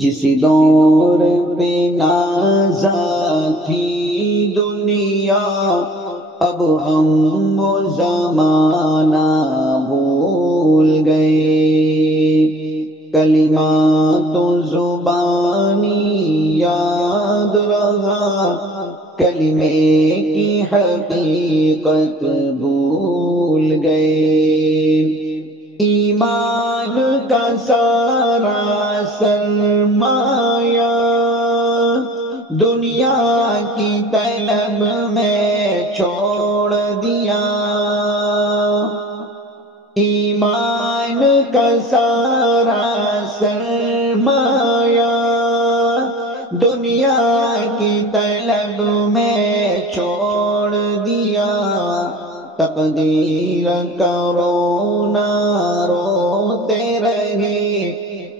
جس دور پہ نازا تھی دنیا، اب ہم وہ زمانہ بھول گئے۔ کلمات و زبانی یاد رہا، کلمے کی حقیقت بھول گئے۔ ایمان کا سارا سرمایہ دنیا کی طلب میں چھوڑ دیا۔ ایمان کا سارا سرمایہ دنیا کی طلب میں چھوڑ دیا۔ تقدیر کرو نہ روتے رہے،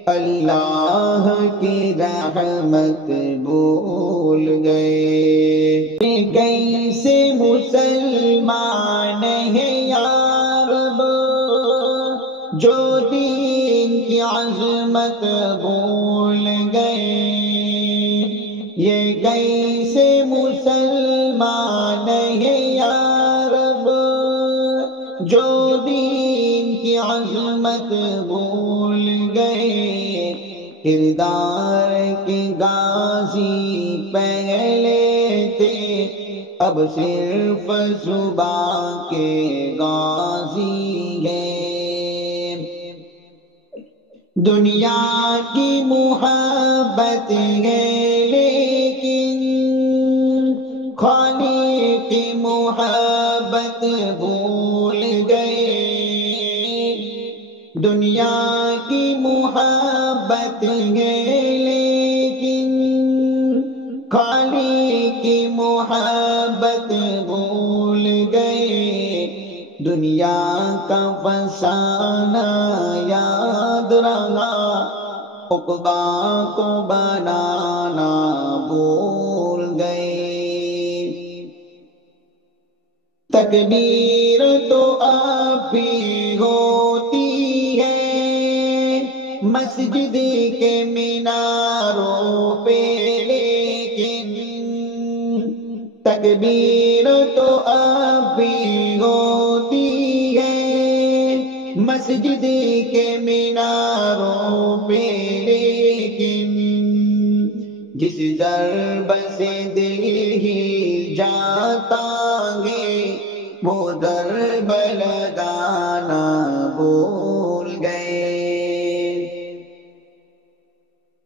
اللہ کی رحمت بھول گئے۔ کیسے مسلمان ہیں یا رب جو دین کی عظمت بھول گئے۔ یہ کیسے مسلمان ہیں یا رب جو دین کی عظمت بھول گئے۔ کردار کے غازی پہلے تھے، اب صرف زبان کے غازی ہیں۔ دنیا کی محبت ہے لیکن خالق کی محبت بھول گئے۔ دنیا کی محبت ہے لیکن خالق کی محبت بھول گئے۔ دنیا کا فسانہ یاد رہا، عقبہ کو بنانا بھول گئے۔ تکبیر تو اب بھی ہوتی ہے مسجد کے میناروں پہ، لیکن تکبیر تو اب بھی ہوتی ہے مسجد کے میناروں پہ، لیکن جس ضرب سے دل ہی جاتا ہے وہ ضرب لگانا بھول گئے۔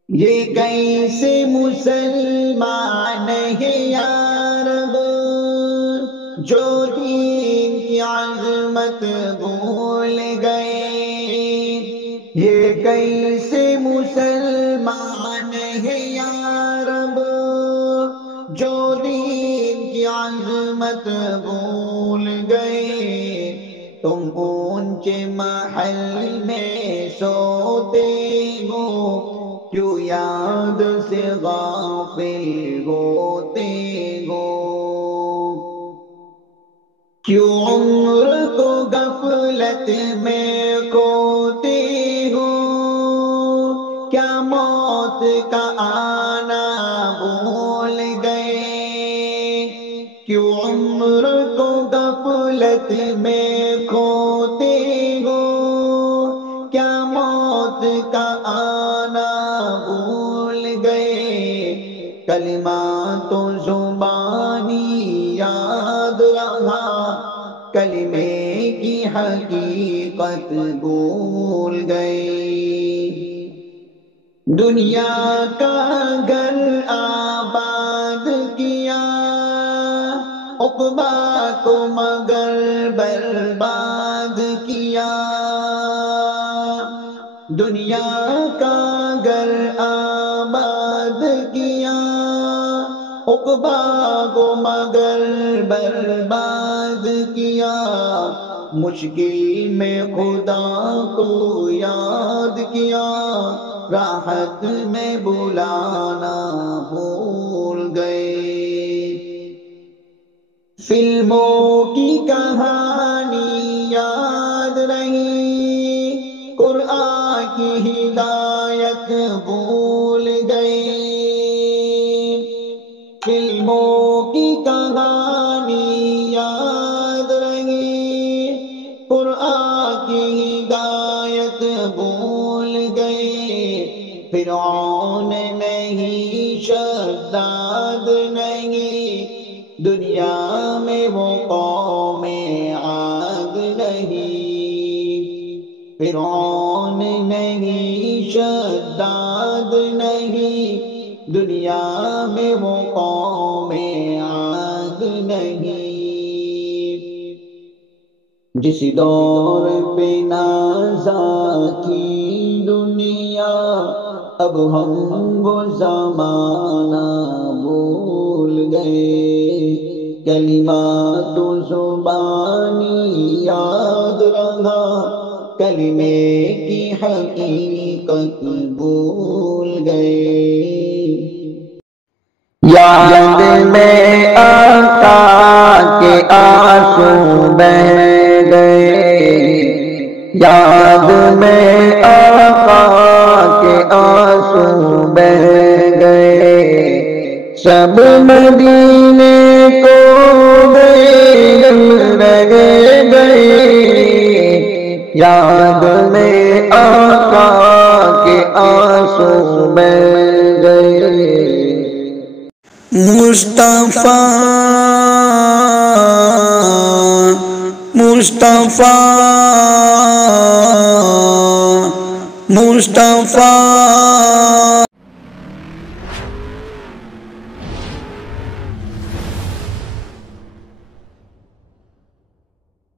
یہ کیسے مسلمان ہیں یا رب جو دین کی عظمت بھول گئے۔ یہ کیسے مسلمان ہیں یا رب جو دین کی عظمت بھول گئے۔ تم اونچے محل میں سوتے ہو، کیوں یاد سے غافل ہوتے ہو؟ کیوں عمر کو غفلت میں کھوتے ہو؟ کیا موت کا آنا بھول گئے؟ کیوں عمر کو غفلت میں کھوتے ہو؟ کیا موت کا آنا بھول گئے؟ کلمات و زبانی یاد رہا، کلمے کی حقیقت بھول گئے۔ دنیا کا گھر آباد کیا، عقبہ کو مگر برباد کیا۔ دنیا کا گھر آباد کیا، عقبہ کو مگر برباد کیا۔ مشکل میں خدا کو یاد کیا، راحت میں بلانا بھول گئے۔ فلموں کی کہانی یاد رہی، قرآن کی ہدایت بھول دنیا میں وہ قوم عاد نہیں، فرعون نہیں، شداد نہیں، دنیا میں وہ قوم عاد نہیں۔ جس دور پہ نازا کی دنیا، اب ہم وہ زمانہ بھول گئے، کلمات زبانی یاد رہا، کلمے کی حقیقت بھول گئے۔ یاد میں آقا کے آنسو بہہ گئے، یاد میں آقا کے آنسو بہہ گئے، سب مدینے کو بیگل رہ گئے، یاد میں آقا کے آنسو بہہ گئے۔ مصطفیٰ مصطفیٰ مصطفیٰ